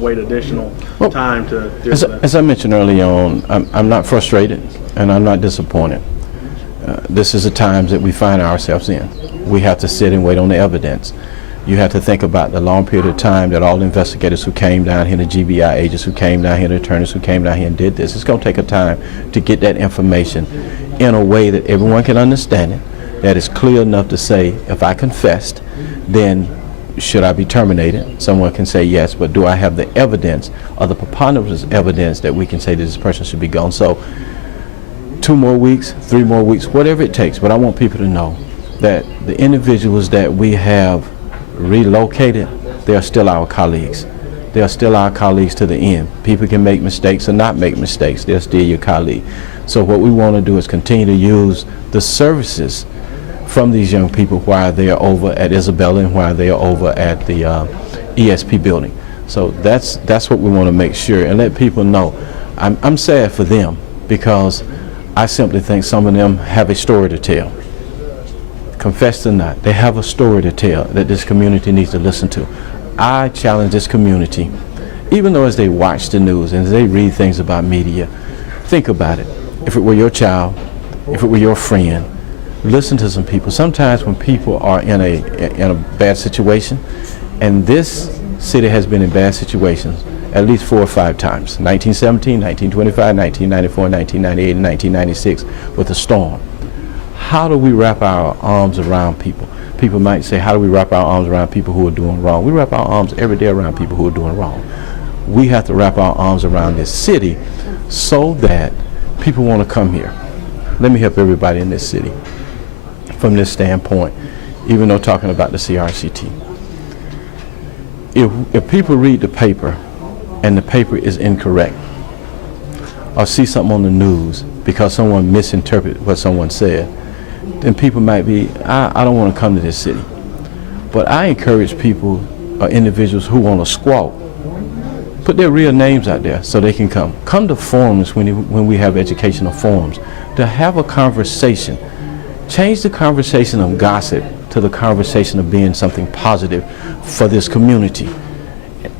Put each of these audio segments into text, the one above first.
wait additional time to do that? As I mentioned early on, I'm not frustrated and I'm not disappointed. This is the times that we find ourselves in. We have to sit and wait on the evidence. You have to think about the long period of time that all the investigators who came down here, the GBI agents who came down here, the attorneys who came down here and did this. It's going to take a time to get that information in a way that everyone can understand it, that is clear enough to say, if I confessed, then should I be terminated? Someone can say yes, but do I have the evidence or the preponderance of evidence that we can say that this person should be gone? So 2 more weeks, 3 more weeks, whatever it takes. But I want people to know that the individuals that we have relocated, they are still our colleagues. They are still our colleagues to the end. People can make mistakes or not make mistakes. They're still your colleague. So what we want to do is continue to use the services from these young people while they are over at Isabella and while they are over at the ESP building. So that's what we want to make sure and let people know. I'm sad for them because I simply think some of them have a story to tell. Confessed or not, they have a story to tell that this community needs to listen to. I challenge this community, even though as they watch the news and as they read things about media, think about it. If it were your child, if it were your friend, listen to some people. Sometimes when people are in a bad situation, and this city has been in bad situations at least 4 or 5 times, 1917, 1925, 1994, 1998, and 1996 with the storm. How do we wrap our arms around people? People might say, how do we wrap our arms around people who are doing wrong? We wrap our arms every day around people who are doing wrong. We have to wrap our arms around this city so that people want to come here. Let me help everybody in this city from this standpoint, even though talking about the CRCT. If people read the paper and the paper is incorrect, or see something on the news because someone misinterpreted what someone said, then people might be, I don't want to come to this city. But I encourage people or individuals who want to squawk, put their real names out there so they can come. Come to forums when we have educational forums to have a conversation. Change the conversation of gossip to the conversation of being something positive for this community.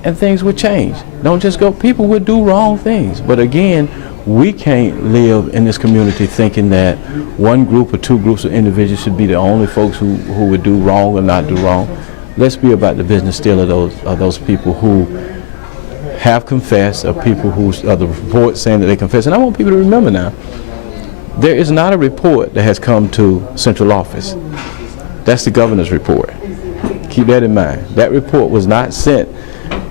And things would change. Don't just go, people would do wrong things. But again, we can't live in this community thinking that one group or 2 groups of individuals should be the only folks who would do wrong or not do wrong. Let's be about the business still of those people who have confessed, or people who are the report saying that they confess. And I want people to remember now, there is not a report that has come to central office. That's the governor's report. Keep that in mind. That report was not sent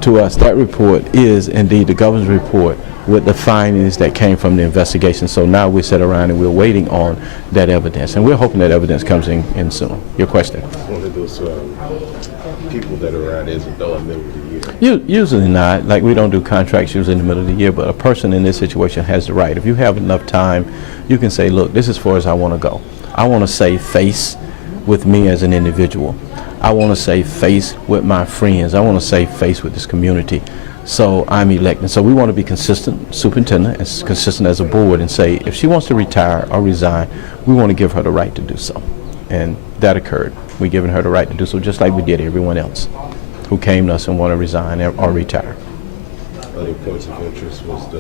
to us. That report is indeed the governor's report with the findings that came from the investigation. So now we sit around and we're waiting on that evidence, and we're hoping that evidence comes in soon. Your question? One of those people that are around Isabella in the middle of the year? Usually not. Like, we don't do contracts usually in the middle of the year, but a person in this situation has the right. If you have enough time, you can say, look, this is as far as I want to go. I want to save face with me as an individual. I want to save face with my friends. I want to save face with this community. So I'm elected. So we want to be consistent, superintendent, as consistent as a board, and say if she wants to retire or resign, we want to give her the right to do so. And that occurred. We've given her the right to do so, just like we did everyone else who came to us and want to resign or retire. Other points of interest was the